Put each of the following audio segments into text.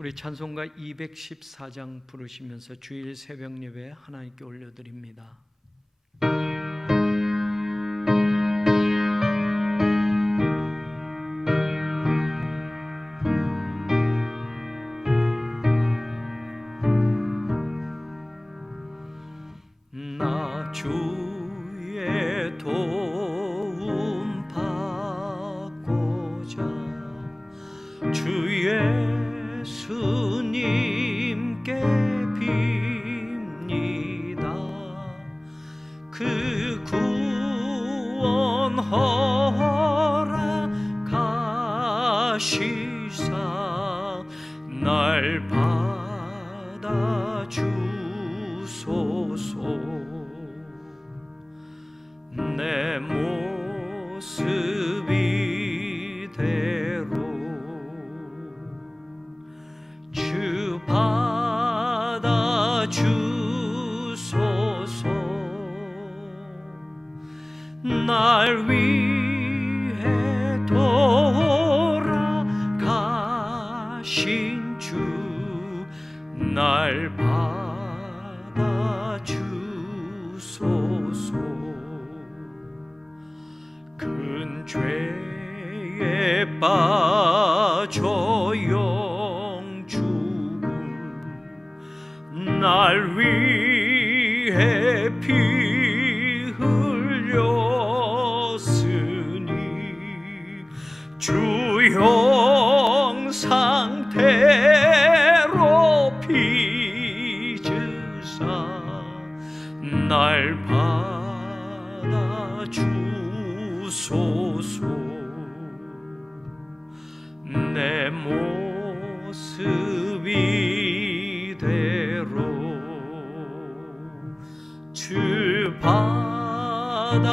우리 찬송가 214장 부르시면서 주일 새벽 예배 하나님께 올려드립니다. 나 주의 도움 받고자 주의 예수님께 빕니다. 그 구원 허락하시사 날 받아주소서. 내 모습 이대로 주 받아주소서. 날 위해 돌아가신 주 날 받아주소서. 큰 죄에 빠져 날 위해 피 흘렸으니 주 형상대로 빚으사 날 받아주소서. 내 모습 이대로 주 받아주소서.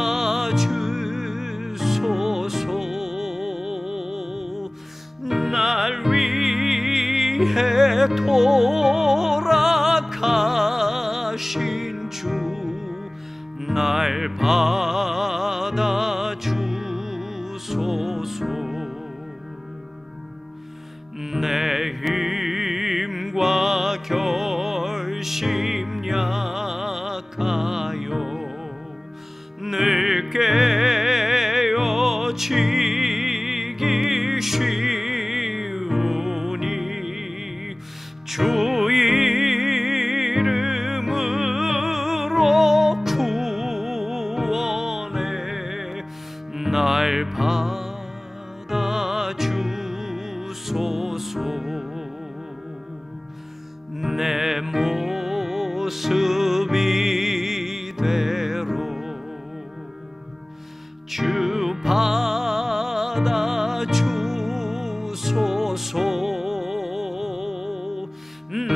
날 위해 돌아가신 주 날 받아주소서. 내 힘과 결심 약하여 늘 깨어지기 쉬우니 주 이름으로 구원해 날 받아주소서. 내 모습 이대로 주 받아주소서.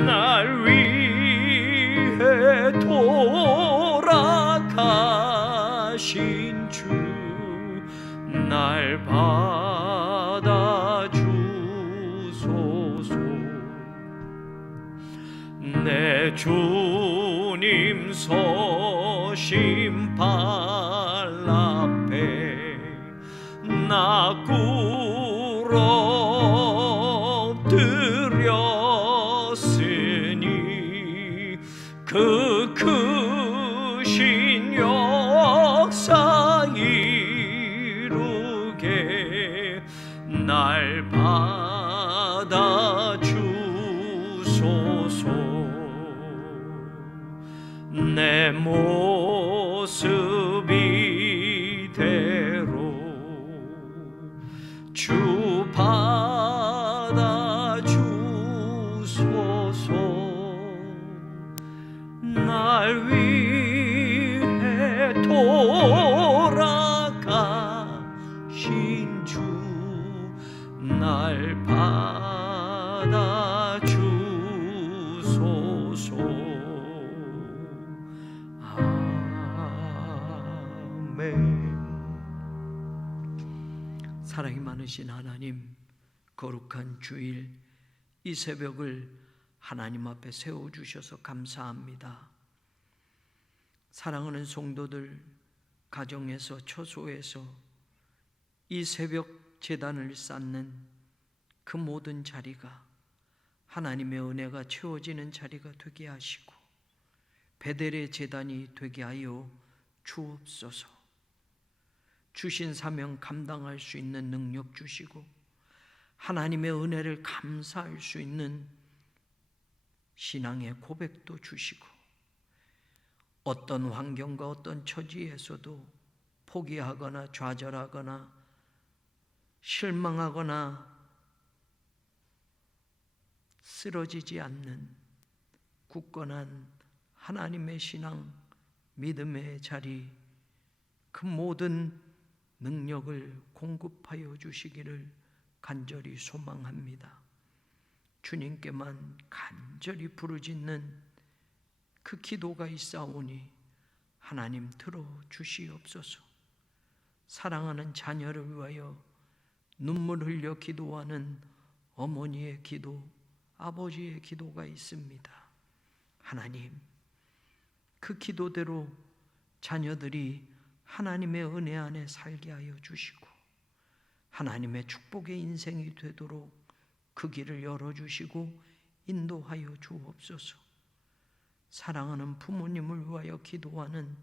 날 위해 돌아가신 주 날 받아주소서. 내 주님 서신 발 앞에 나 꿇어 엎드렸으니 그 크신 역사 이루게 날 받아주소서. 내 모습 이대로 주 받아주소서. 날 위해 돌아가신 주 날 받아주소서. 사랑이 많으신 하나님, 거룩한 주일 이 새벽을 하나님 앞에 세워주셔서 감사합니다. 사랑하는 성도들 가정에서 처소에서 이 새벽 제단을 쌓는 그 모든 자리가 하나님의 은혜가 채워지는 자리가 되게 하시고 베델의 제단이 되게 하여 주옵소서. 주신 사명 감당할 수 있는 능력 주시고 하나님의 은혜를 감사할 수 있는 신앙의 고백도 주시고 어떤 환경과 어떤 처지에서도 포기하거나 좌절하거나 실망하거나 쓰러지지 않는 굳건한 하나님의 신앙, 믿음의 자리, 그 모든 능력을 공급하여 주시기를 간절히 소망합니다. 주님께만 간절히 부르짖는 그 기도가 있사오니 하나님 들어 주시옵소서. 사랑하는 자녀를 위하여 눈물 흘려 기도하는 어머니의 기도, 아버지의 기도가 있습니다. 하나님, 그 기도대로 자녀들이 하나님의 은혜 안에 살게 하여 주시고 하나님의 축복의 인생이 되도록 그 길을 열어주시고 인도하여 주옵소서. 사랑하는 부모님을 위하여 기도하는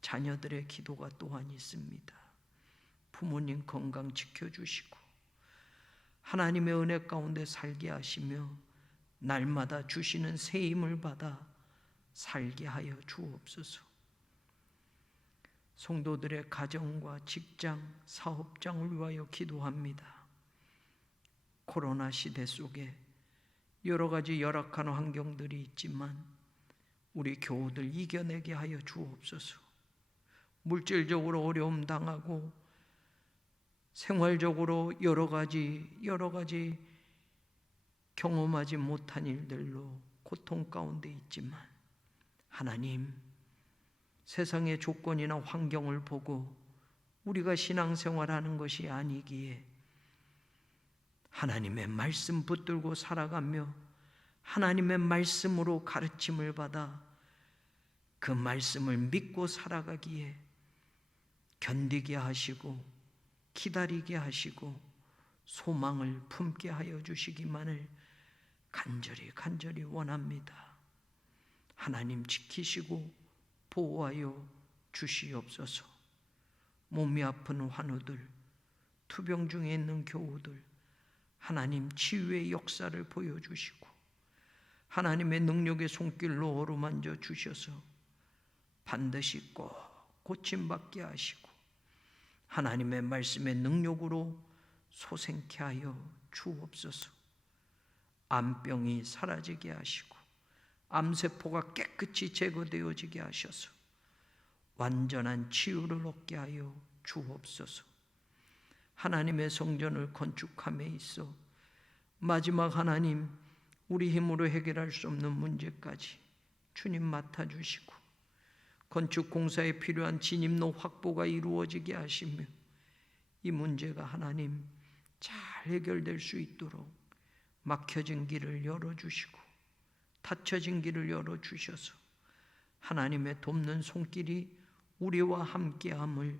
자녀들의 기도가 또한 있습니다. 부모님 건강 지켜주시고 하나님의 은혜 가운데 살게 하시며 날마다 주시는 새 힘을 받아 살게 하여 주옵소서. 성도들의 가정과 직장, 사업장을 위하여 기도합니다. 코로나 시대 속에 여러 가지 열악한 환경들이 있지만 우리 교우들 이겨내게 하여 주옵소서. 물질적으로 어려움 당하고 생활적으로 여러 가지 경험하지 못한 일들로 고통 가운데 있지만 하나님, 세상의 조건이나 환경을 보고 우리가 신앙생활하는 것이 아니기에 하나님의 말씀 붙들고 살아가며 하나님의 말씀으로 가르침을 받아 그 말씀을 믿고 살아가기에 견디게 하시고 기다리게 하시고 소망을 품게 하여 주시기만을 간절히 원합니다. 하나님 지키시고 보호하여 주시옵소서. 몸이 아픈 환우들, 투병 중에 있는 교우들, 하나님 치유의 역사를 보여주시고 하나님의 능력의 손길로 어루만져 주셔서 반드시 꼭 고침받게 하시고 하나님의 말씀의 능력으로 소생케 하여 주옵소서. 암병이 사라지게 하시고 암세포가 깨끗이 제거되어지게 하셔서 완전한 치유를 얻게 하여 주옵소서. 하나님의 성전을 건축함에 있어 마지막 하나님, 우리 힘으로 해결할 수 없는 문제까지 주님 맡아주시고 건축 공사에 필요한 진입로 확보가 이루어지게 하시며 이 문제가 하나님 잘 해결될 수 있도록 막혀진 길을 열어주시고 닫혀진 길을 열어주셔서 하나님의 돕는 손길이 우리와 함께함을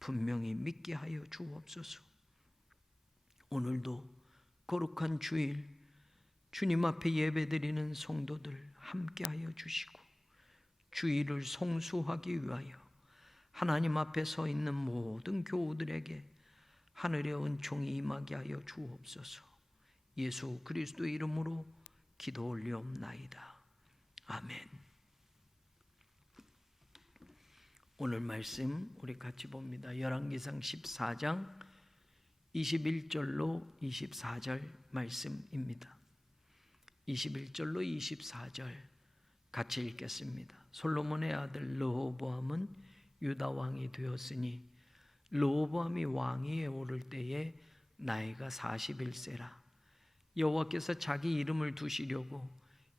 분명히 믿게 하여 주옵소서. 오늘도 거룩한 주일 주님 앞에 예배드리는 성도들 함께하여 주시고 주일을 성수하기 위하여 하나님 앞에 서 있는 모든 교우들에게 하늘의 은총이 임하게 하여 주옵소서. 예수 그리스도의 이름으로 기도 올리옵나이다. 아멘. 오늘 말씀 우리 같이 봅니다. 열왕기상 14장 21절로 24절 말씀입니다. 21절로 24절 같이 읽겠습니다. 솔로몬의 아들 르호보암은 유다 왕이 되었으니 르호보암이 왕위에 오를 때에 나이가 41세라. 여호와께서 자기 이름을 두시려고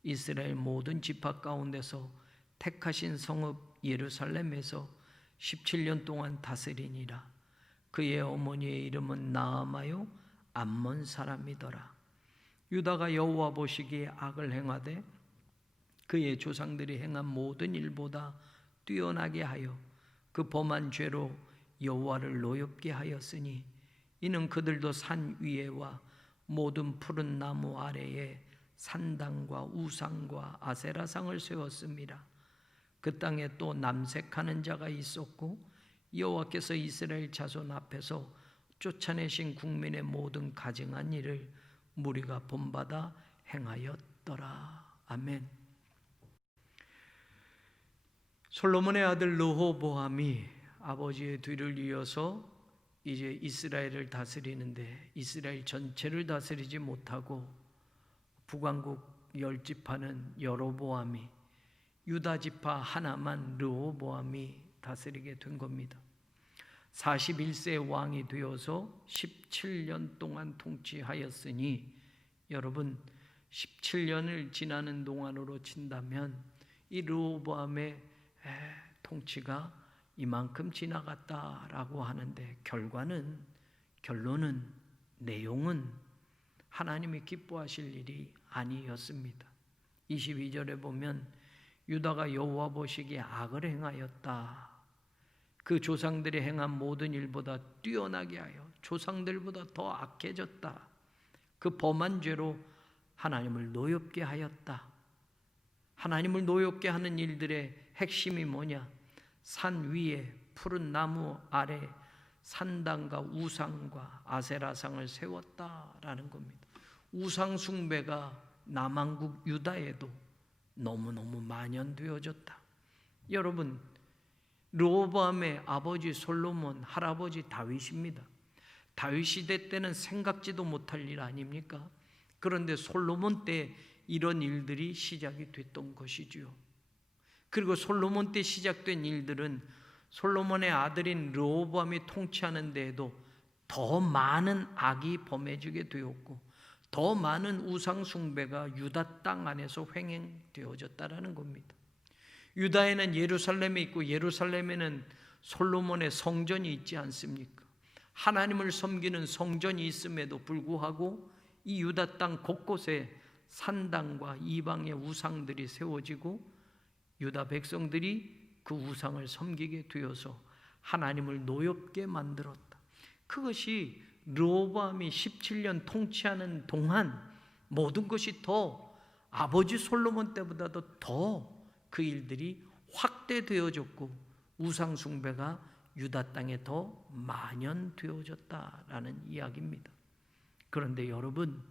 이스라엘 모든 지파 가운데서 택하신 성읍 예루살렘에서 17년 동안 다스리니라. 그의 어머니의 이름은 나아마요 암몬 사람이더라. 유다가 여호와 보시기에 악을 행하되 그의 조상들이 행한 모든 일보다 뛰어나게 하여 그 범한 죄로 여호와를 노엽게 하였으니 이는 그들도 산 위에와 모든 푸른 나무 아래에 산당과 우상과 아세라상을 세웠습니다. 그 땅에 또 남색하는 자가 있었고 여호와께서 이스라엘 자손 앞에서 쫓아내신 국민의 모든 가증한 일을 무리가 본받아 행하였더라. 아멘. 솔로몬의 아들 르호보암이 아버지의 뒤를 이어서 이제 이스라엘을 다스리는데 이스라엘 전체를 다스리지 못하고 북왕국 10지파는 여로보암이, 유다 지파 하나만 르호보암이 다스리게 된 겁니다. 41세 왕이 되어서 17년 동안 통치하였으니 여러분 17년을 지나는 동안으로 친다면 이 르호보암의 통치가 이만큼 지나갔다라고 하는데 결론은 내용은 하나님이 기뻐하실 일이 아니었습니다. 22절에 보면 유다가 여호와 보시기에 악을 행하였다. 그 조상들이 행한 모든 일보다 뛰어나게 하여 조상들보다 더 악해졌다. 그 범한 죄로 하나님을 노엽게 하였다. 하나님을 노엽게 하는 일들의 핵심이 뭐냐? 산 위에 푸른 나무 아래 산당과 우상과 아세라상을 세웠다라는 겁니다. 우상 숭배가 남왕국 유다에도 너무너무 만연되어졌다. 여러분, 르호보암의 아버지 솔로몬, 할아버지 다윗입니다. 다윗 시대 때는 생각지도 못할 일 아닙니까? 그런데 솔로몬 때 이런 일들이 시작이 됐던 것이지요. 그리고 솔로몬 때 시작된 일들은 솔로몬의 아들인 르호보암이 통치하는 데에도 더 많은 악이 범해지게 되었고 더 많은 우상 숭배가 유다 땅 안에서 횡행되어졌다라는 겁니다. 유다에는 예루살렘이 있고 예루살렘에는 솔로몬의 성전이 있지 않습니까? 하나님을 섬기는 성전이 있음에도 불구하고 이 유다 땅 곳곳에 산당과 이방의 우상들이 세워지고 유다 백성들이 그 우상을 섬기게 되어서 하나님을 노엽게 만들었다. 그것이 르호보암이 17년 통치하는 동안 모든 것이 더 아버지 솔로몬 때보다도 더 그 일들이 확대되어졌고 우상 숭배가 유다 땅에 더 만연되어졌다라는 이야기입니다. 그런데 여러분,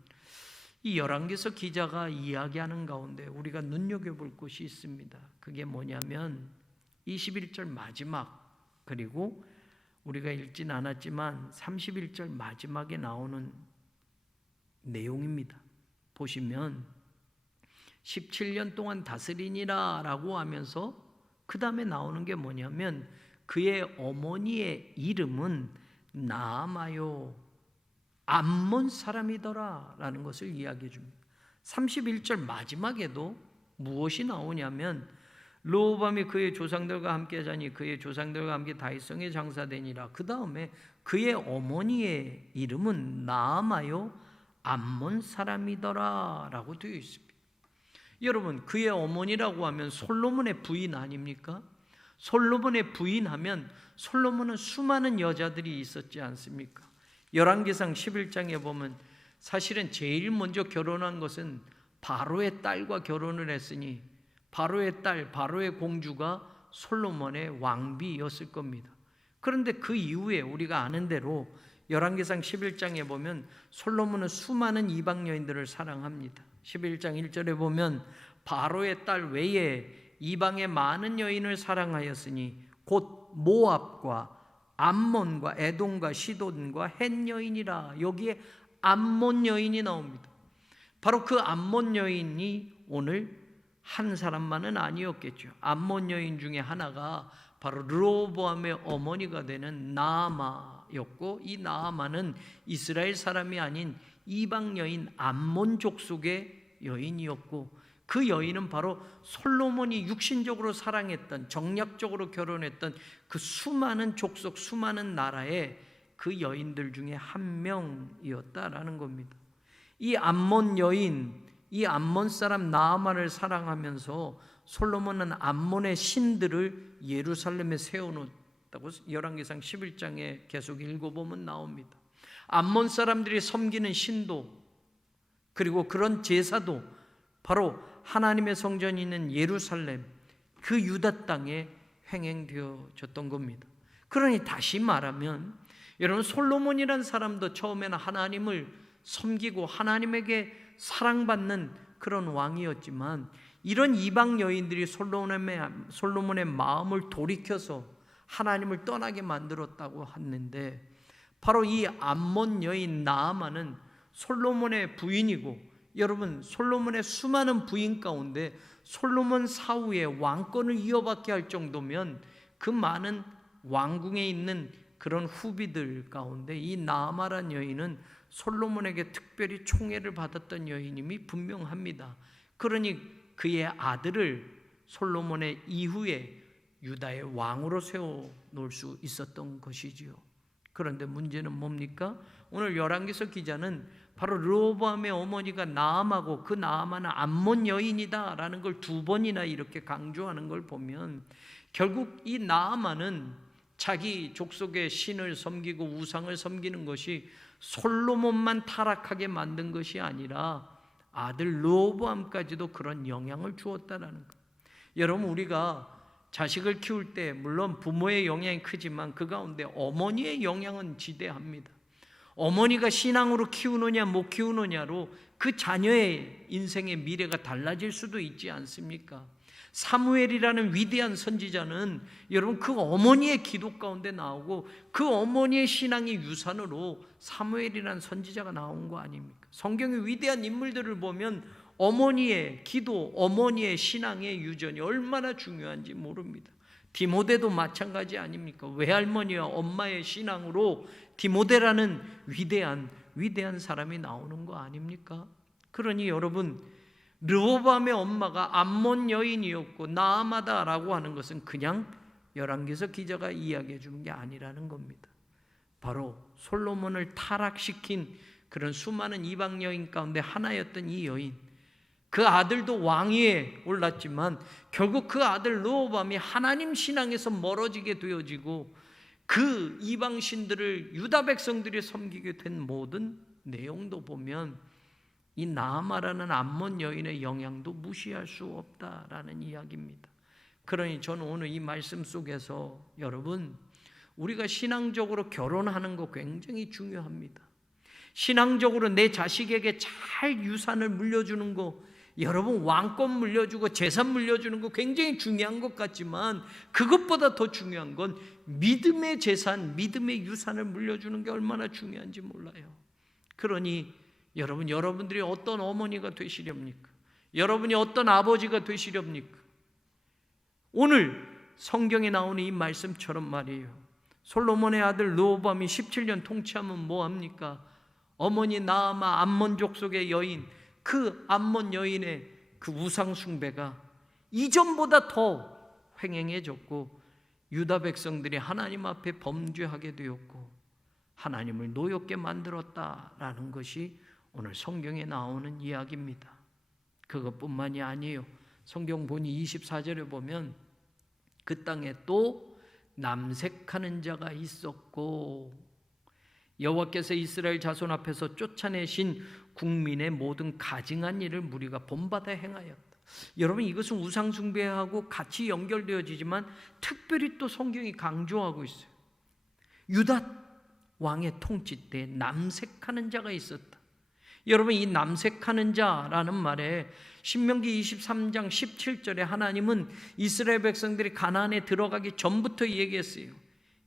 이 열왕기서 기자가 이야기하는 가운데 우리가 눈여겨볼 것이 있습니다. 그게 뭐냐면 21절 마지막, 그리고 우리가 읽진 않았지만 31절 마지막에 나오는 내용입니다. 보시면 17년 동안 다스리니라 라고 하면서 그 다음에 나오는 게 뭐냐면 그의 어머니의 이름은 나아마요 암몬 사람이더라 라는 것을 이야기해 줍니다. 31절 마지막에도 무엇이 나오냐면 르호보암이 그의 조상들과 함께 자니 그의 조상들과 함께 다윗성에 장사되니라. 그 다음에 그의 어머니의 이름은 나아마요 암몬 사람이더라 라고 되어 있습니다. 여러분, 그의 어머니라고 하면 솔로몬의 부인 아닙니까? 솔로몬의 부인하면 솔로몬은 수많은 여자들이 있었지 않습니까? 열왕기상 11장에 보면 사실은 제일 먼저 결혼한 것은 바로의 딸과 결혼을 했으니 바로의 딸, 바로의 공주가 솔로몬의 왕비였을 겁니다. 그런데 그 이후에 우리가 아는 대로 열왕기상 11장에 보면 솔로몬은 수많은 이방 여인들을 사랑합니다. 11장 1절에 보면 바로의 딸 외에 이방의 많은 여인을 사랑하였으니 곧 모압과 암몬과 에돔과 시돈과 헷 여인이라. 여기에 암몬 여인이 나옵니다. 바로 그 암몬 여인이 오늘 한 사람만은 아니었겠죠. 암몬 여인 중에 하나가 바로 르호보암의 어머니가 되는 나아마였고 이 나아마는 이스라엘 사람이 아닌 이방 여인 암몬 족속의 여인이었고 그 여인은 바로 솔로몬이 육신적으로 사랑했던 정략적으로 결혼했던 그 수많은 족속 수많은 나라의 그 여인들 중에 한 명이었다라는 겁니다. 이 암몬 여인, 이 암몬 사람 나아마를 사랑하면서 솔로몬은 암몬의 신들을 예루살렘에 세워놓았다고 열왕기상 11장에 계속 읽어보면 나옵니다. 암몬 사람들이 섬기는 신도 그리고 그런 제사도 바로 하나님의 성전이 있는 예루살렘, 그 유다 땅에 행행되어졌던 겁니다. 그러니 다시 말하면 여러분, 솔로몬이란 사람도 처음에는 하나님을 섬기고 하나님에게 사랑받는 그런 왕이었지만, 이런 이방 여인들이 솔로몬의 마음을 돌이켜서 하나님을 떠나게 만들었다고 했는데, 바로 이 암몬 여인 나아만은 솔로몬의 부인이고, 여러분, 솔로몬의 수많은 부인 가운데 솔로몬 사후에 왕권을 이어받게 할 정도면 그 많은 왕궁에 있는 그런 후비들 가운데 이 나아마란 여인은 솔로몬에게 특별히 총애를 받았던 여인임이 분명합니다. 그러니 그의 아들을 솔로몬의 이후에 유다의 왕으로 세워놓을 수 있었던 것이지요. 그런데 문제는 뭡니까? 오늘 열왕기서 기자는 바로 르호보암의 어머니가 나암하고 그 나아마는 암몬 여인이다 라는 걸 2번이나 이렇게 강조하는 걸 보면, 결국 이 나아마는 자기 족속의 신을 섬기고 우상을 섬기는 것이 솔로몬만 타락하게 만든 것이 아니라 아들 르호보암까지도 그런 영향을 주었다라는 것. 여러분, 우리가 자식을 키울 때 물론 부모의 영향이 크지만 그 가운데 어머니의 영향은 지대합니다. 어머니가 신앙으로 키우느냐 못 키우느냐로 그 자녀의 인생의 미래가 달라질 수도 있지 않습니까? 사무엘이라는 위대한 선지자는 여러분 그 어머니의 기도 가운데 나오고 그 어머니의 신앙의 유산으로 사무엘이라는 선지자가 나온 거 아닙니까? 성경의 위대한 인물들을 보면 어머니의 기도, 어머니의 신앙의 유전이 얼마나 중요한지 모릅니다. 디모데도 마찬가지 아닙니까? 외할머니와 엄마의 신앙으로 디모데라는 위대한 사람이 나오는 거 아닙니까? 그러니 여러분, 르호보암의 엄마가 암몬 여인이었고 나아마다라고 하는 것은 그냥 열왕기서 기자가 이야기해 주는 게 아니라는 겁니다. 바로 솔로몬을 타락시킨 그런 수많은 이방 여인 가운데 하나였던 이 여인, 그 아들도 왕위에 올랐지만 결국 그 아들 르호보암이 하나님 신앙에서 멀어지게 되어지고 그 이방 신들을 유다 백성들이 섬기게 된 모든 내용도 보면 이 나아마라는 암몬 여인의 영향도 무시할 수 없다라는 이야기입니다. 그러니 저는 오늘 이 말씀 속에서 여러분, 우리가 신앙적으로 결혼하는 거 굉장히 중요합니다. 신앙적으로 내 자식에게 잘 유산을 물려주는 거, 여러분 왕권 물려주고 재산 물려주는 거 굉장히 중요한 것 같지만 그것보다 더 중요한 건 믿음의 재산, 믿음의 유산을 물려주는 게 얼마나 중요한지 몰라요. 그러니 여러분들이 어떤 어머니가 되시렵니까? 여러분이 어떤 아버지가 되시렵니까? 오늘 성경에 나오는 이 말씀처럼 말이에요. 솔로몬의 아들 르호보암이 17년 통치하면 뭐합니까? 어머니 나아마 암몬 족속의 여인, 그 암몬 여인의 그 우상 숭배가 이전보다 더 횡행해졌고 유다 백성들이 하나님 앞에 범죄하게 되었고 하나님을 노엽게 만들었다라는 것이 오늘 성경에 나오는 이야기입니다. 그것뿐만이 아니에요. 성경 보니 24절에 보면 그 땅에 또 남색하는 자가 있었고 여호와께서 이스라엘 자손 앞에서 쫓아내신 국민의 모든 가증한 일을 무리가 본받아 행하였다. 여러분, 이것은 우상 숭배하고 같이 연결되어지지만 특별히 또 성경이 강조하고 있어요. 유다 왕의 통치 때 남색하는 자가 있었다. 여러분, 이 남색하는 자라는 말에 신명기 23장 17절에 하나님은 이스라엘 백성들이 가나안에 들어가기 전부터 얘기했어요.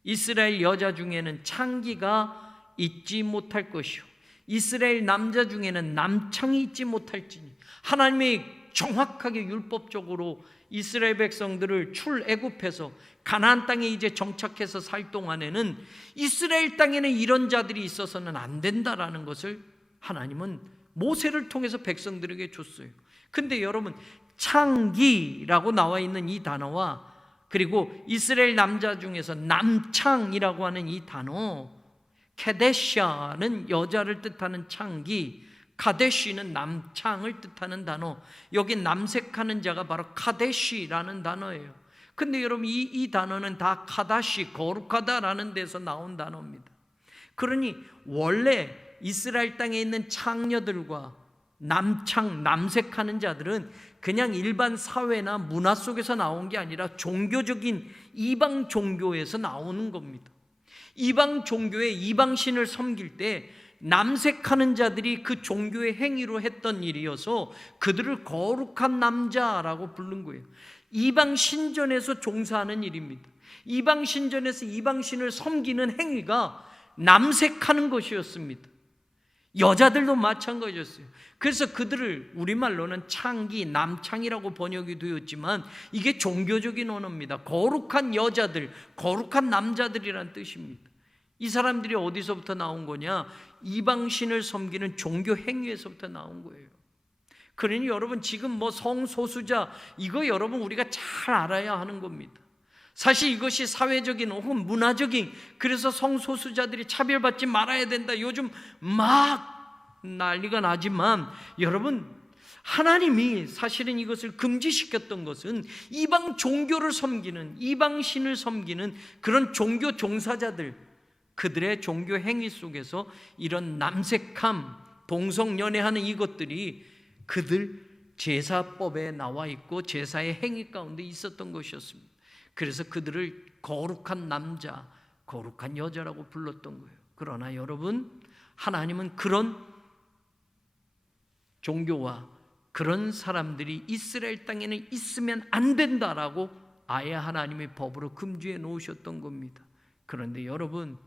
이스라엘 여자 중에는 창기가 있지 못할 것이요 이스라엘 남자 중에는 남창이 있지 못할지니. 하나님이 정확하게 율법적으로 이스라엘 백성들을 출애굽해서 가나안 땅에 이제 정착해서 살 동안에는 이스라엘 땅에는 이런 자들이 있어서는 안 된다라는 것을 하나님은 모세를 통해서 백성들에게 줬어요. 근데 여러분, 창기라고 나와 있는 이 단어와 그리고 이스라엘 남자 중에서 남창이라고 하는 이 단어, 케데샤는 여자를 뜻하는 창기, 카데시는 남창을 뜻하는 단어, 여기 남색하는 자가 바로 카데시라는 단어예요. 근데 여러분, 이 단어는 다 카다시, 거룩하다라는 데서 나온 단어입니다. 그러니 원래 이스라엘 땅에 있는 창녀들과 남색하는 자들은 그냥 일반 사회나 문화 속에서 나온 게 아니라 종교적인 이방 종교에서 나오는 겁니다. 이방 종교의 이방신을 섬길 때 남색하는 자들이 그 종교의 행위로 했던 일이어서 그들을 거룩한 남자라고 부른 거예요. 이방 신전에서 종사하는 일입니다. 이방 신전에서 이방신을 섬기는 행위가 남색하는 것이었습니다. 여자들도 마찬가지였어요. 그래서 그들을 우리말로는 창기, 남창이라고 번역이 되었지만 이게 종교적인 언어입니다. 거룩한 여자들, 거룩한 남자들이란 뜻입니다. 이 사람들이 어디서부터 나온 거냐? 이방신을 섬기는 종교 행위에서부터 나온 거예요. 그러니 여러분 지금 뭐 성소수자 이거 여러분 우리가 잘 알아야 하는 겁니다. 사실 이것이 사회적인 혹은 문화적인, 그래서 성소수자들이 차별받지 말아야 된다 요즘 막 난리가 나지만, 여러분 하나님이 사실은 이것을 금지시켰던 것은 이방 종교를 섬기는, 이방신을 섬기는 그런 종교 종사자들, 그들의 종교 행위 속에서 이런 남색함, 동성연애하는 이것들이 그들 제사법에 나와 있고 제사의 행위 가운데 있었던 것이었습니다. 그래서 그들을 거룩한 남자, 거룩한 여자라고 불렀던 거예요. 그러나 여러분, 하나님은 그런 종교와 그런 사람들이 이스라엘 땅에는 있으면 안 된다라고 아예 하나님의 법으로 금지해 놓으셨던 겁니다. 그런데 여러분,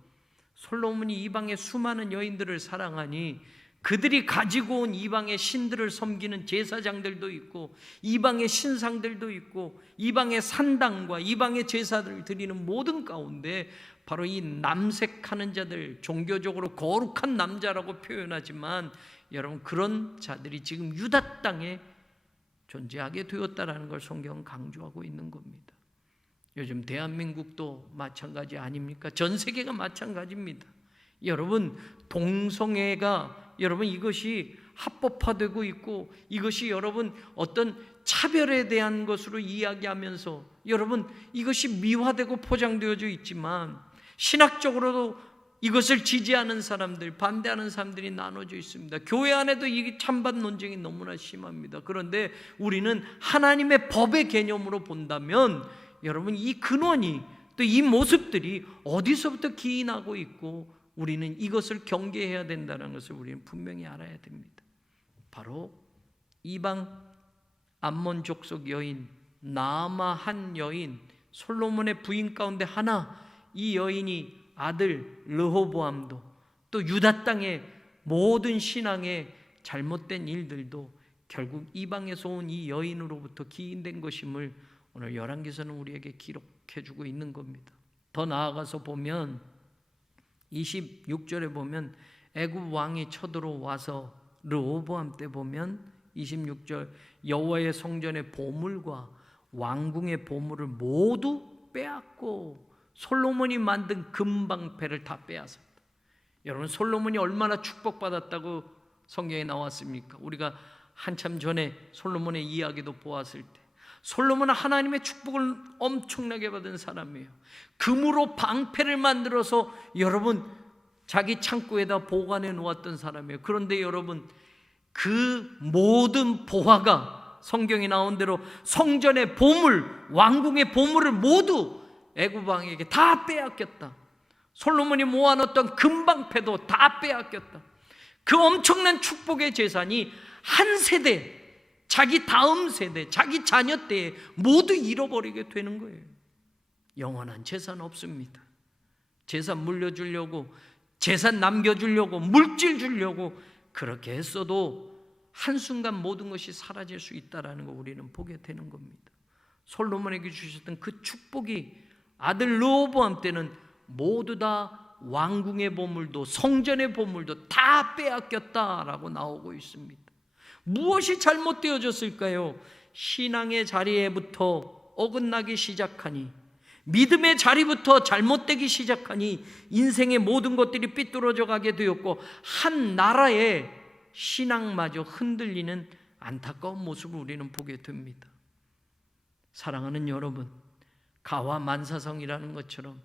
솔로몬이 이방의 수많은 여인들을 사랑하니 그들이 가지고 온 이방의 신들을 섬기는 제사장들도 있고 이방의 신상들도 있고 이방의 산당과 이방의 제사들을 드리는 모든 가운데 바로 이 남색하는 자들, 종교적으로 거룩한 남자라고 표현하지만 여러분 그런 자들이 지금 유다 땅에 존재하게 되었다라는 걸 성경은 강조하고 있는 겁니다. 요즘 대한민국도 마찬가지 아닙니까? 전 세계가 마찬가지입니다. 여러분 동성애가 여러분 이것이 합법화되고 있고 이것이 여러분 어떤 차별에 대한 것으로 이야기하면서 여러분 이것이 미화되고 포장되어져 있지만 신학적으로도 이것을 지지하는 사람들, 반대하는 사람들이 나눠져 있습니다. 교회 안에도 이 찬반 논쟁이 너무나 심합니다. 그런데 우리는 하나님의 법의 개념으로 본다면 여러분 이 근원이, 또 이 모습들이 어디서부터 기인하고 있고 우리는 이것을 경계해야 된다는 것을 우리는 분명히 알아야 됩니다. 바로 이방 암몬 족속 여인 나아마 한 여인, 솔로몬의 부인 가운데 하나, 이 여인이 아들 르호보암도 또 유다 땅의 모든 신앙의 잘못된 일들도 결국 이방에서 온 이 여인으로부터 기인된 것임을 오늘 열왕기서는 우리에게 기록해주고 있는 겁니다. 더 나아가서 보면 26절에 보면 애굽 왕이 쳐들어와서 르호보암 때 보면 26절 여호와의 성전의 보물과 왕궁의 보물을 모두 빼앗고 솔로몬이 만든 금방패를 다 빼앗았다. 여러분 솔로몬이 얼마나 축복받았다고 성경에 나왔습니까? 우리가 한참 전에 솔로몬의 이야기도 보았을 때 솔로몬은 하나님의 축복을 엄청나게 받은 사람이에요. 금으로 방패를 만들어서 여러분 자기 창고에다 보관해 놓았던 사람이에요. 그런데 여러분 그 모든 보화가 성경에 나온 대로 성전의 보물, 왕궁의 보물을 모두 애굽 왕에게 다 빼앗겼다. 솔로몬이 모아놨던 금방패도 다 빼앗겼다. 그 엄청난 축복의 재산이 한 세대, 자기 다음 세대, 자기 자녀 때에 모두 잃어버리게 되는 거예요. 영원한 재산 없습니다. 재산 물려주려고, 재산 남겨주려고, 물질 주려고 그렇게 했어도 한순간 모든 것이 사라질 수 있다는 거 우리는 보게 되는 겁니다. 솔로몬에게 주셨던 그 축복이 아들 르호보암 때는 모두 다 왕궁의 보물도 성전의 보물도 다 빼앗겼다라고 나오고 있습니다. 무엇이 잘못되어졌을까요? 신앙의 자리에부터 어긋나기 시작하니, 믿음의 자리부터 잘못되기 시작하니 인생의 모든 것들이 삐뚤어져 가게 되었고 한 나라의 신앙마저 흔들리는 안타까운 모습을 우리는 보게 됩니다. 사랑하는 여러분, 가와 만사성이라는 것처럼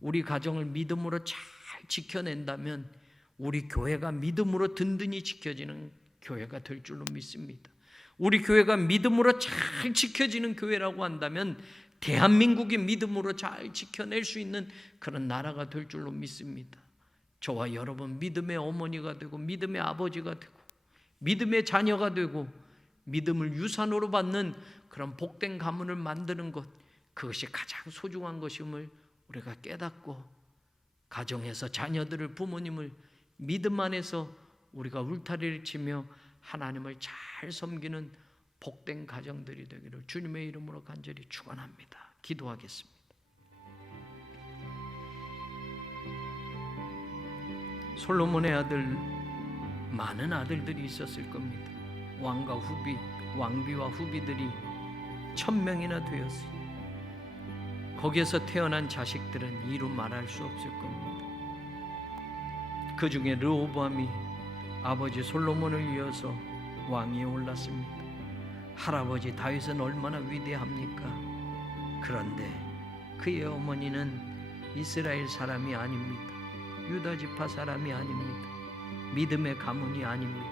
우리 가정을 믿음으로 잘 지켜낸다면 우리 교회가 믿음으로 든든히 지켜지는 교회가 될 줄로 믿습니다. 우리 교회가 믿음으로 잘 지켜지는 교회라고 한다면 대한민국이 믿음으로 잘 지켜낼 수 있는 그런 나라가 될 줄로 믿습니다. 저와 여러분 믿음의 어머니가 되고 믿음의 아버지가 되고 믿음의 자녀가 되고 믿음을 유산으로 받는 그런 복된 가문을 만드는 것, 그것이 가장 소중한 것임을 우리가 깨닫고 가정에서 자녀들을, 부모님을 믿음 안에서 우리가 울타리를 치며 하나님을 잘 섬기는 복된 가정들이 되기를 주님의 이름으로 간절히 축원합니다. 기도하겠습니다. 솔로몬의 아들, 많은 아들들이 있었을 겁니다. 왕과 후비, 왕비와 후비들이 1000명이나 되었으니 거기에서 태어난 자식들은 이루 말할 수 없을 겁니다. 그 중에 르호보암이 아버지 솔로몬을 이어서 왕위에 올랐습니다. 할아버지 다윗은 얼마나 위대합니까? 그런데 그의 어머니는 이스라엘 사람이 아닙니다. 유다 지파 사람이 아닙니다. 믿음의 가문이 아닙니다.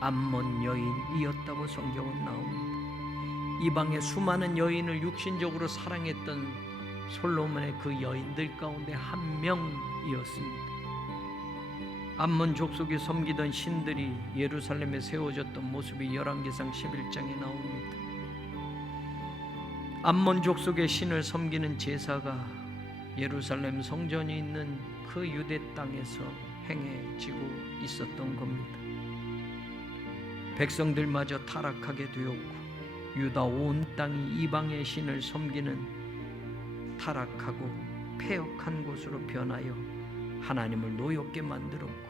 암몬 여인이었다고 성경은 나옵니다. 이방의 수많은 여인을 육신적으로 사랑했던 솔로몬의 그 여인들 가운데 한 명이었습니다. 암몬 족속이 섬기던 신들이 예루살렘에 세워졌던 모습이 열왕기상 11장에 나옵니다. 암몬 족속의 신을 섬기는 제사가 예루살렘 성전이 있는 그 유대 땅에서 행해지고 있었던 겁니다. 백성들마저 타락하게 되었고 유다 온 땅이 이방의 신을 섬기는 타락하고 패역한 곳으로 변하여 하나님을 노엽게 만들었고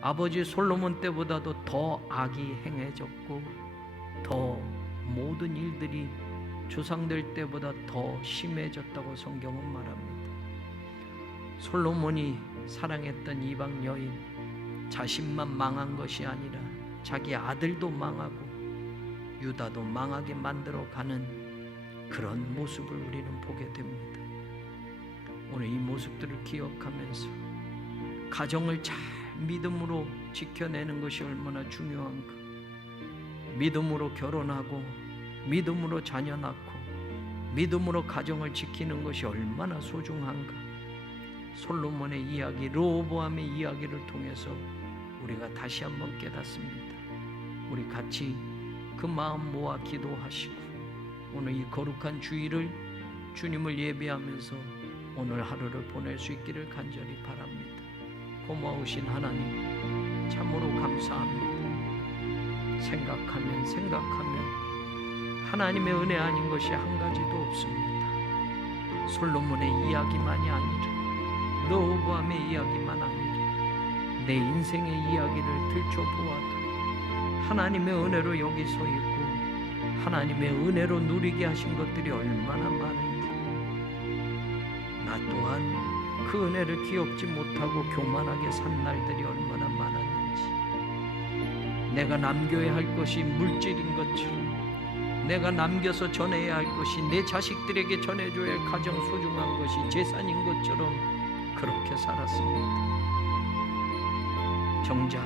아버지 솔로몬 때보다도 더 악이 행해졌고 더 모든 일들이 조상들 때보다 더 심해졌다고 성경은 말합니다. 솔로몬이 사랑했던 이방 여인, 자신만 망한 것이 아니라 자기 아들도 망하고 유다도 망하게 만들어가는 그런 모습을 우리는 보게 됩니다. 오늘 이 모습들을 기억하면서 가정을 잘 믿음으로 지켜내는 것이 얼마나 중요한가, 믿음으로 결혼하고 믿음으로 자녀 낳고 믿음으로 가정을 지키는 것이 얼마나 소중한가, 솔로몬의 이야기, 르호보암의 이야기를 통해서 우리가 다시 한번 깨닫습니다. 우리 같이 그 마음 모아 기도하시고 오늘 이 거룩한 주일을 주님을 예배하면서 오늘 하루를 보낼 수 있기를 간절히 바랍니다. 고마우신 하나님 참으로 감사합니다. 생각하면 하나님의 은혜 아닌 것이 한 가지도 없습니다. 솔로몬의 이야기만이 아니라 르호보암의 이야기만 아니라 내 인생의 이야기를 들춰보아도 하나님의 은혜로 여기 서 있고 하나님의 은혜로 누리게 하신 것들이 얼마나 많은지, 나 또한 그 은혜를 기억지 못하고 교만하게 산 날들이 얼마나 많았는지, 내가 남겨야 할 것이 물질인 것처럼, 내가 남겨서 전해야 할 것이 내 자식들에게 전해줘야 할 가장 소중한 것이 재산인 것처럼 그렇게 살았습니다. 정작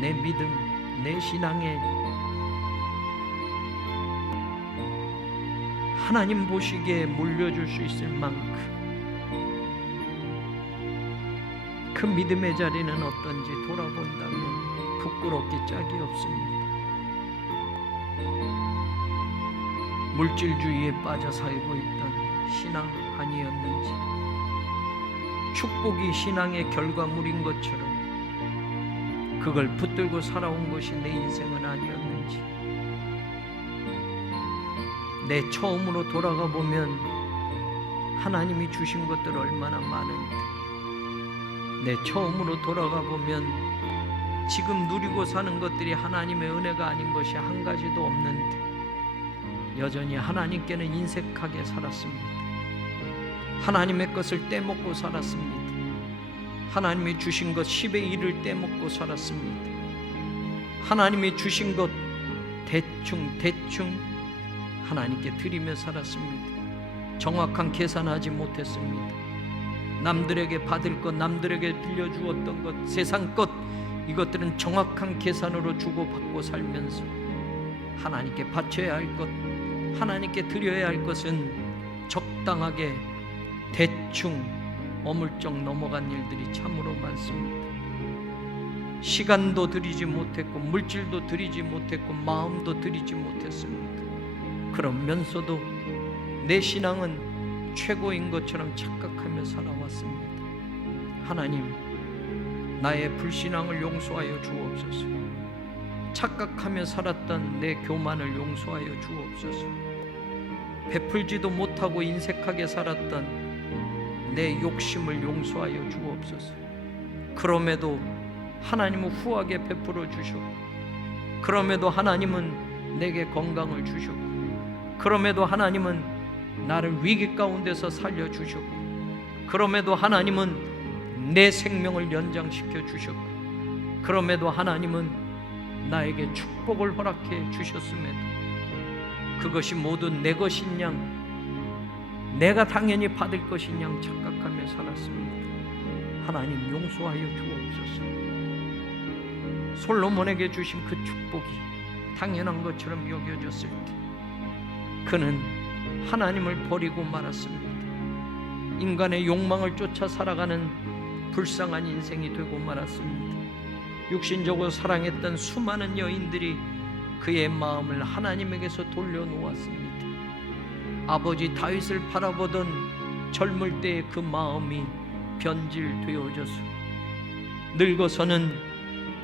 내 믿음, 내 신앙에 하나님 보시기에 물려줄 수 있을 만큼 그 믿음의 자리는 어떤지 돌아본다면 부끄럽기 짝이 없습니다. 물질주의에 빠져 살고 있던 신앙 아니었는지, 축복이 신앙의 결과물인 것처럼 그걸 붙들고 살아온 것이 내 인생은 아니었는지, 내 처음으로 돌아가 보면 하나님이 주신 것들 얼마나 많은데, 내 처음으로 돌아가 보면 지금 누리고 사는 것들이 하나님의 은혜가 아닌 것이 한 가지도 없는데 여전히 하나님께는 인색하게 살았습니다. 하나님의 것을 떼먹고 살았습니다. 하나님이 주신 것 10의 1을 떼먹고 살았습니다. 하나님이 주신 것 대충 하나님께 드리며 살았습니다. 정확한 계산하지 못했습니다. 남들에게 받을 것, 남들에게 빌려주었던 것, 세상 것 이것들은 정확한 계산으로 주고받고 살면서 하나님께 바쳐야 할 것, 하나님께 드려야 할 것은 적당하게 대충 어물쩍 넘어간 일들이 참으로 많습니다. 시간도 드리지 못했고 물질도 드리지 못했고 마음도 드리지 못했습니다. 그러면서도 내 신앙은 최고인 것처럼 착각하며 살아왔습니다. 하나님, 나의 불신앙을 용서하여 주옵소서. 착각하며 살았던 내 교만을 용서하여 주옵소서. 베풀지도 못하고 인색하게 살았던 내 욕심을 용서하여 주옵소서. 그럼에도 하나님은 후하게 베풀어 주셨고, 그럼에도 하나님은 내게 건강을 주셨고, 그럼에도 하나님은 나를 위기 가운데서 살려주셨고, 그럼에도 하나님은 내 생명을 연장시켜 주셨고, 그럼에도 하나님은 나에게 축복을 허락해 주셨음에도 그것이 모두 내 것인 양, 내가 당연히 받을 것인 양 착각하며 살았습니다. 하나님 용서하여 주옵소서. 솔로몬에게 주신 그 축복이 당연한 것처럼 여겨졌을 때 그는 하나님을 버리고 말았습니다. 인간의 욕망을 쫓아 살아가는 불쌍한 인생이 되고 말았습니다. 육신적으로 사랑했던 수많은 여인들이 그의 마음을 하나님에게서 돌려놓았습니다. 아버지 다윗을 바라보던 젊을 때의 그 마음이 변질되어져서 늙어서는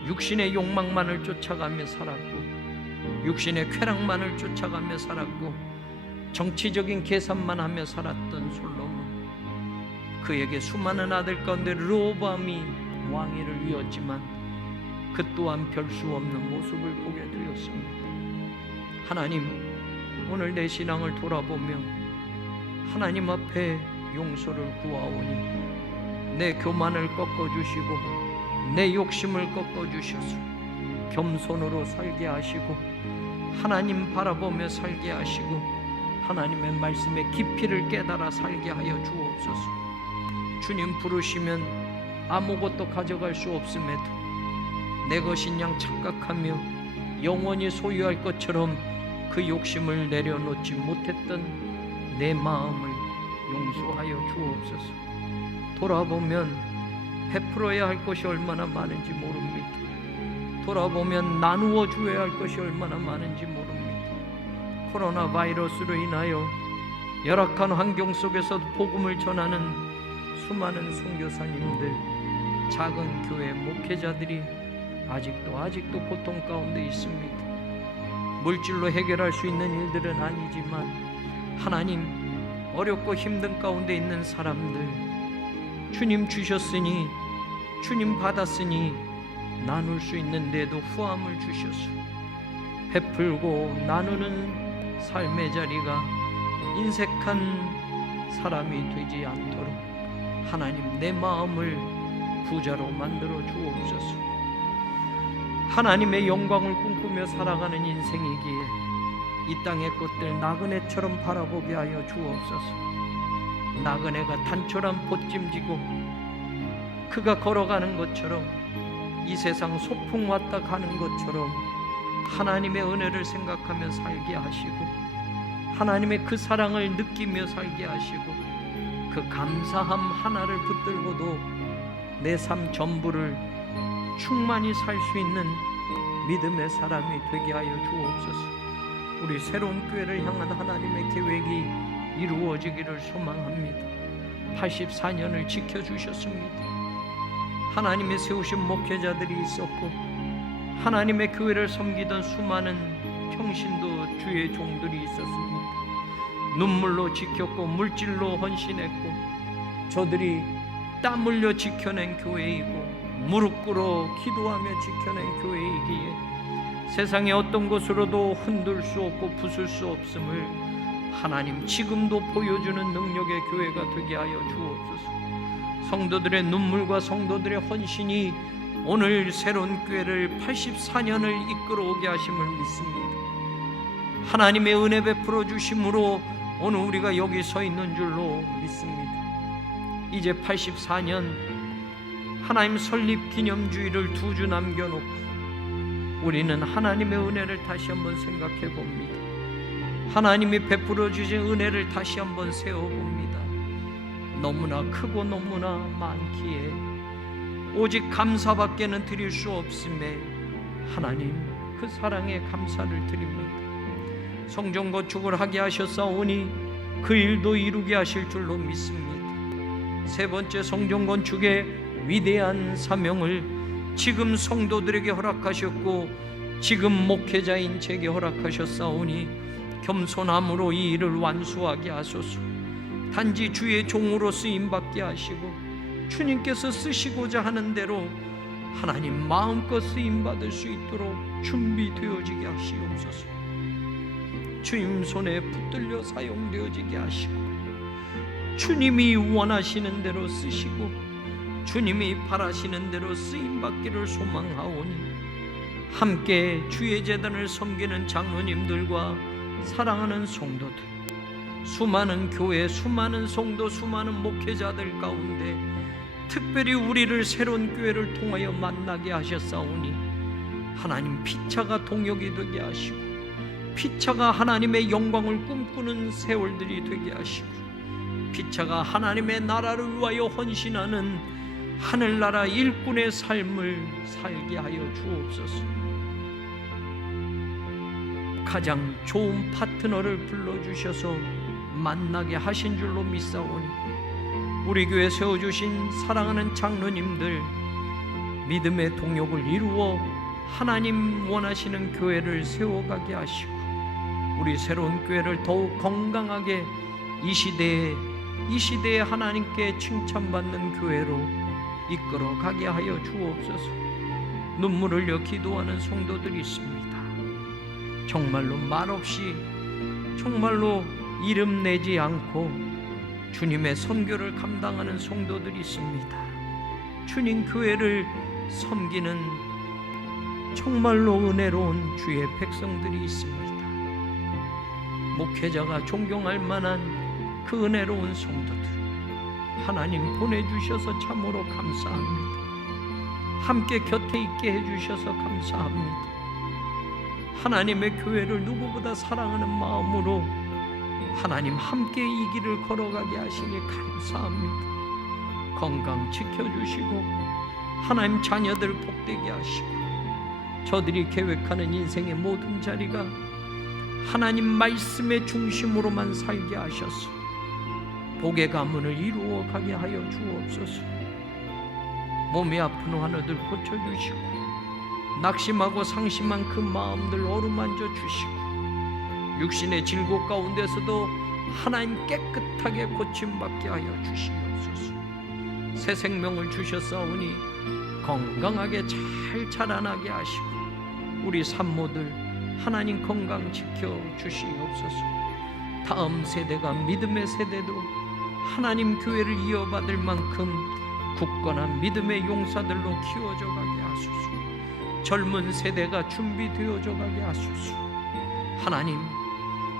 육신의 욕망만을 쫓아가며 살았고, 육신의 쾌락만을 쫓아가며 살았고, 정치적인 계산만 하며 살았던 솔로몬, 그에게 수많은 아들 가운데 르호보암이 왕위를 이었지만 그 또한 별 수 없는 모습을 보게 되었습니다. 하나님, 오늘 내 신앙을 돌아보며 하나님 앞에 용서를 구하오니 내 교만을 꺾어주시고 내 욕심을 꺾어주셔서 겸손으로 살게 하시고 하나님 바라보며 살게 하시고 하나님의 말씀의 깊이를 깨달아 살게 하여 주옵소서. 주님 부르시면 아무것도 가져갈 수 없음에도 내 것인 양 착각하며 영원히 소유할 것처럼 그 욕심을 내려놓지 못했던 내 마음을 용서하여 주옵소서. 돌아보면 베풀어야 할 것이 얼마나 많은지 모릅니다. 돌아보면 나누어 주어야 할 것이 얼마나 많은지 모릅니다. 코로나 바이러스로 인하여 열악한 환경 속에서 복음을 전하는 수많은 선교사님들, 작은 교회 목회자들이 아직도 고통 가운데 있습니다. 물질로 해결할 수 있는 일들은 아니지만 하나님, 어렵고 힘든 가운데 있는 사람들, 주님 주셨으니, 주님 받았으니 나눌 수 있는데도 후함을 주셔서 베풀고 나누는 삶의 자리가 인색한 사람이 되지 않도록 하나님, 내 마음을 부자로 만들어 주옵소서. 하나님의 영광을 꿈꾸며 살아가는 인생이기에 이 땅의 것들 나그네처럼 바라보게 하여 주옵소서. 나그네가 단촐한 보찜지고 그가 걸어가는 것처럼, 이 세상 소풍 왔다 가는 것처럼 하나님의 은혜를 생각하며 살게 하시고 하나님의 그 사랑을 느끼며 살게 하시고 그 감사함 하나를 붙들고도 내 삶 전부를 충만히 살 수 있는 믿음의 사람이 되게 하여 주옵소서. 우리 새로운 교회를 향한 하나님의 계획이 이루어지기를 소망합니다. 84년을 지켜주셨습니다. 하나님의 세우신 목회자들이 있었고 하나님의 교회를 섬기던 수많은 평신도 주의 종들이 있었습니다. 눈물로 지켰고 물질로 헌신했고 저들이 땀 흘려 지켜낸 교회이고 무릎 꿇어 기도하며 지켜낸 교회이기에 세상의 어떤 것으로도 흔들 수 없고 부술 수 없음을 하나님 지금도 보여주는 능력의 교회가 되게 하여 주옵소서. 성도들의 눈물과 성도들의 헌신이 오늘 새로운 교회를 84년을 이끌어오게 하심을 믿습니다. 하나님의 은혜 베풀어 주심으로 오늘 우리가 여기 서 있는 줄로 믿습니다. 이제 84년 하나님 설립 기념주의를 2주 남겨놓고 우리는 하나님의 은혜를 다시 한번 생각해 봅니다. 하나님이 베풀어 주신 은혜를 다시 한번 세워봅니다. 너무나 크고 너무나 많기에 오직 감사밖에는 드릴 수 없음에 하나님 그 사랑에 감사를 드립니다. 성전 건축을 하게 하셨사오니 그 일도 이루게 하실 줄로 믿습니다. 세 번째 성전 건축의 위대한 사명을 지금 성도들에게 허락하셨고 지금 목회자인 제게 허락하셨사오니 겸손함으로 이 일을 완수하게 하소서. 단지 주의 종으로 쓰임받게 하시고 주님께서 쓰시고자 하는 대로 하나님 마음껏 쓰임받을 수 있도록 준비되어지게 하시옵소서. 주님 손에 붙들려 사용되어지게 하시고 주님이 원하시는 대로 쓰시고 주님이 바라시는 대로 쓰임받기를 소망하오니 함께 주의 제단을 섬기는 장로님들과 사랑하는 성도들, 수많은 교회, 수많은 성도, 수많은 목회자들 가운데 특별히 우리를 새로운 교회를 통하여 만나게 하셨사오니 하나님 피차가 동역이 되게 하시고 피차가 하나님의 영광을 꿈꾸는 세월들이 되게 하시고 피차가 하나님의 나라를 위하여 헌신하는 하늘나라 일꾼의 삶을 살게 하여 주옵소서. 가장 좋은 파트너를 불러주셔서 만나게 하신 줄로 믿사오니 우리 교회 세워주신 사랑하는 장로님들 믿음의 동역을 이루어 하나님 원하시는 교회를 세워가게 하시고 우리 새로운 교회를 더욱 건강하게 이 시대에 하나님께 칭찬받는 교회로 이끌어가게 하여 주옵소서. 눈물 흘려 기도하는 성도들이 있습니다. 정말로 말없이 정말로 이름 내지 않고 주님의 선교를 감당하는 성도들이 있습니다. 주님 교회를 섬기는 정말로 은혜로운 주의 백성들이 있습니다. 목회자가 존경할 만한 그 은혜로운 성도들 하나님 보내주셔서 참으로 감사합니다. 함께 곁에 있게 해주셔서 감사합니다. 하나님의 교회를 누구보다 사랑하는 마음으로 하나님 함께 이 길을 걸어가게 하시니 감사합니다. 건강 지켜주시고 하나님 자녀들 복되게 하시고 저들이 계획하는 인생의 모든 자리가 하나님 말씀의 중심으로만 살게 하셔서 복의 가문을 이루어 가게 하여 주옵소서. 몸이 아픈 환우들 고쳐주시고 낙심하고 상심한 그 마음들 어루만져 주시고 육신의 질곡 가운데서도 하나님 깨끗하게 고침받게 하여 주시옵소서. 새 생명을 주셨사오니 건강하게 잘 자라나게 하시고 우리 산모들 하나님 건강 지켜 주시옵소서. 다음 세대가 믿음의 세대도 하나님 교회를 이어받을 만큼 굳건한 믿음의 용사들로 키워져 가게 하소서. 젊은 세대가 준비되어져 가게 하소서.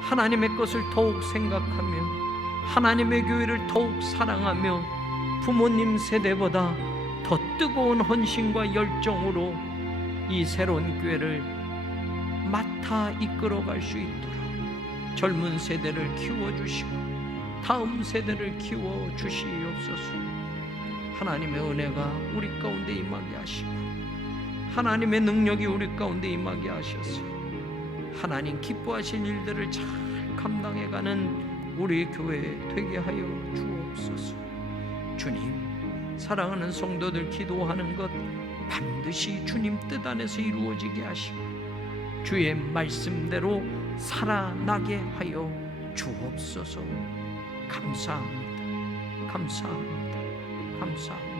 하나님의 것을 더욱 생각하며 하나님의 교회를 더욱 사랑하며 부모님 세대보다 더 뜨거운 헌신과 열정으로 이 새로운 교회를 맡아 이끌어갈 수 있도록 젊은 세대를 키워주시고 다음 세대를 키워주시옵소서. 하나님의 은혜가 우리 가운데 임하게 하시고 하나님의 능력이 우리 가운데 임하게 하셔서 하나님 기뻐하신 일들을 잘 감당해가는 우리 교회 되게 하여 주옵소서. 주님, 사랑하는 성도들 기도하는 것 반드시 주님 뜻 안에서 이루어지게 하시고 주의 말씀대로 살아나게 하여 주옵소서. 감사합니다. 감사합니다. 감사합니다.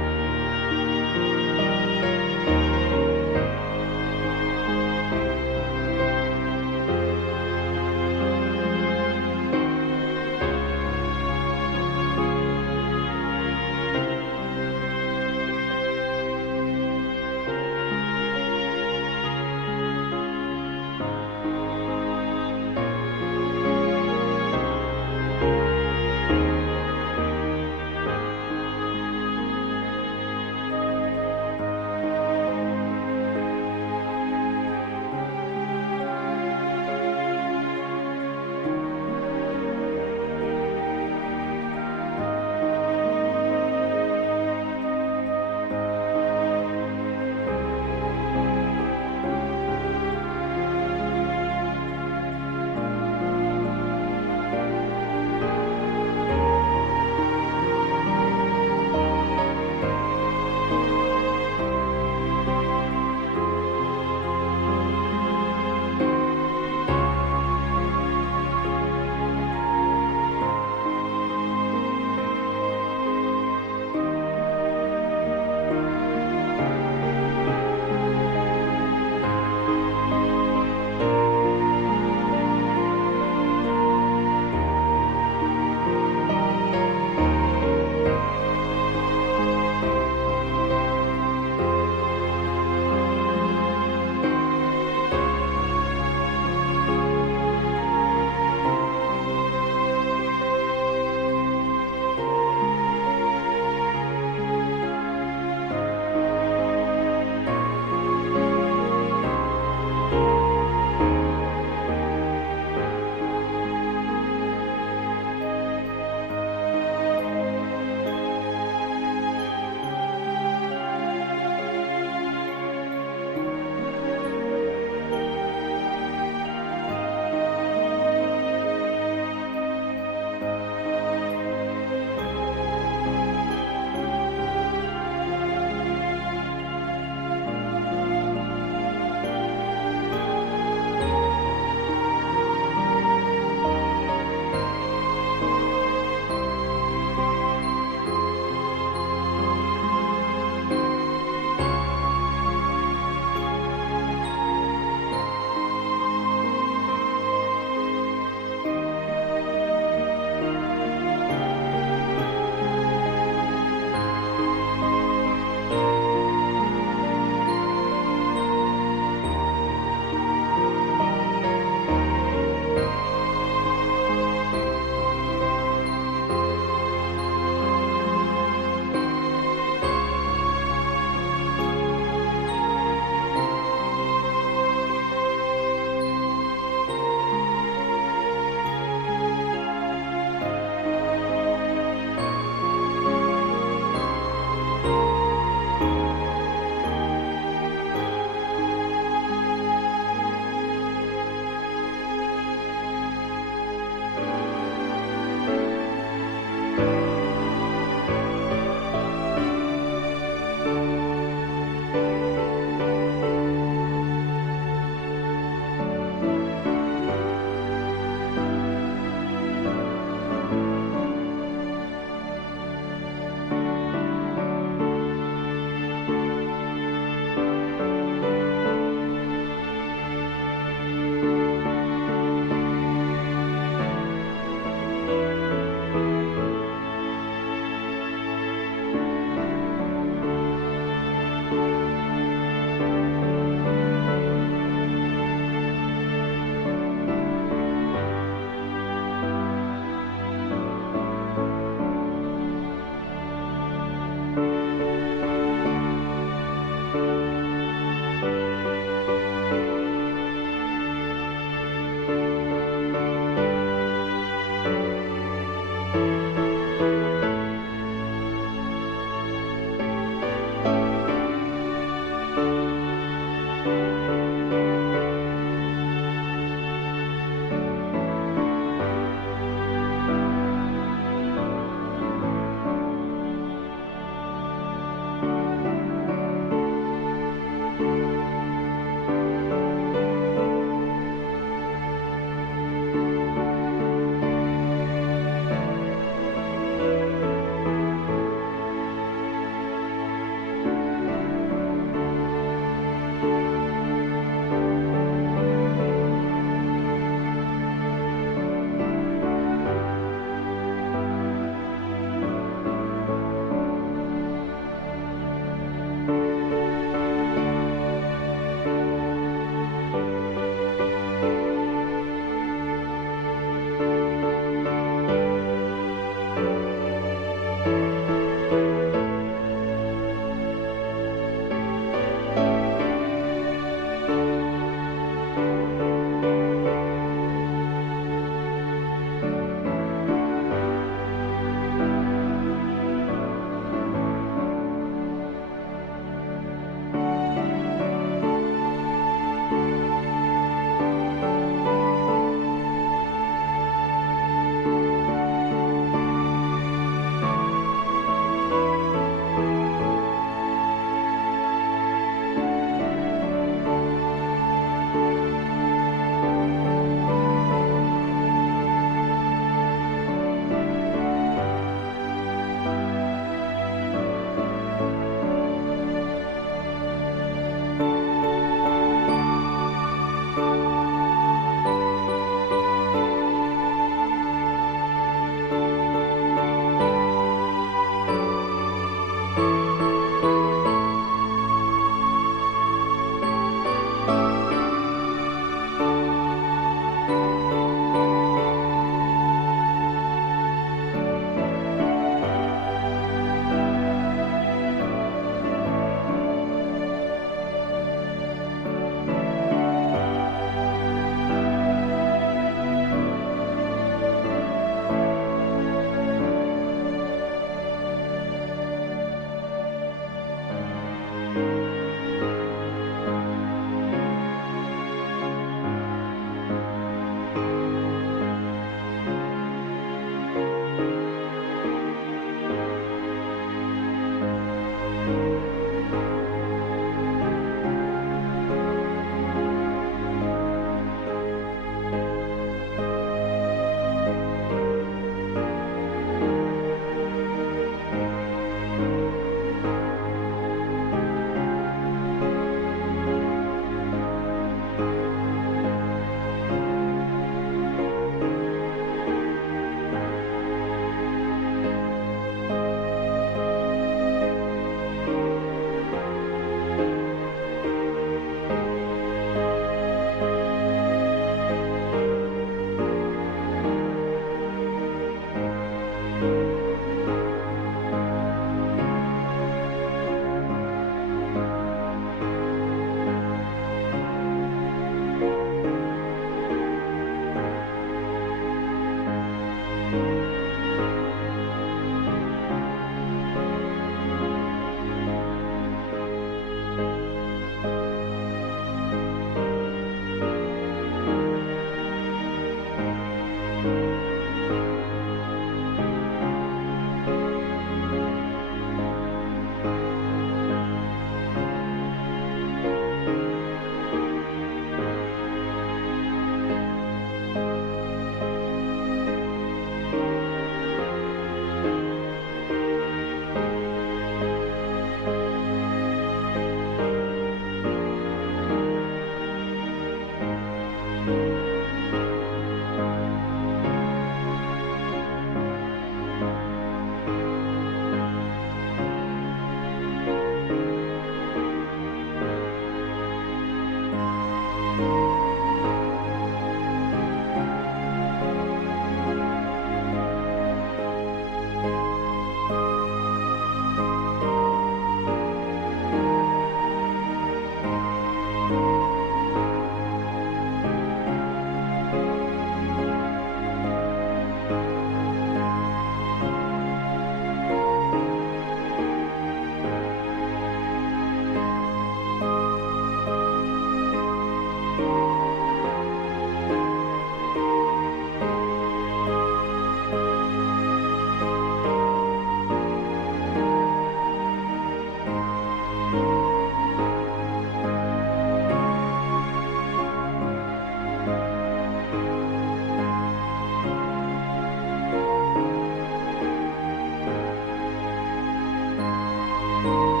주옵소서.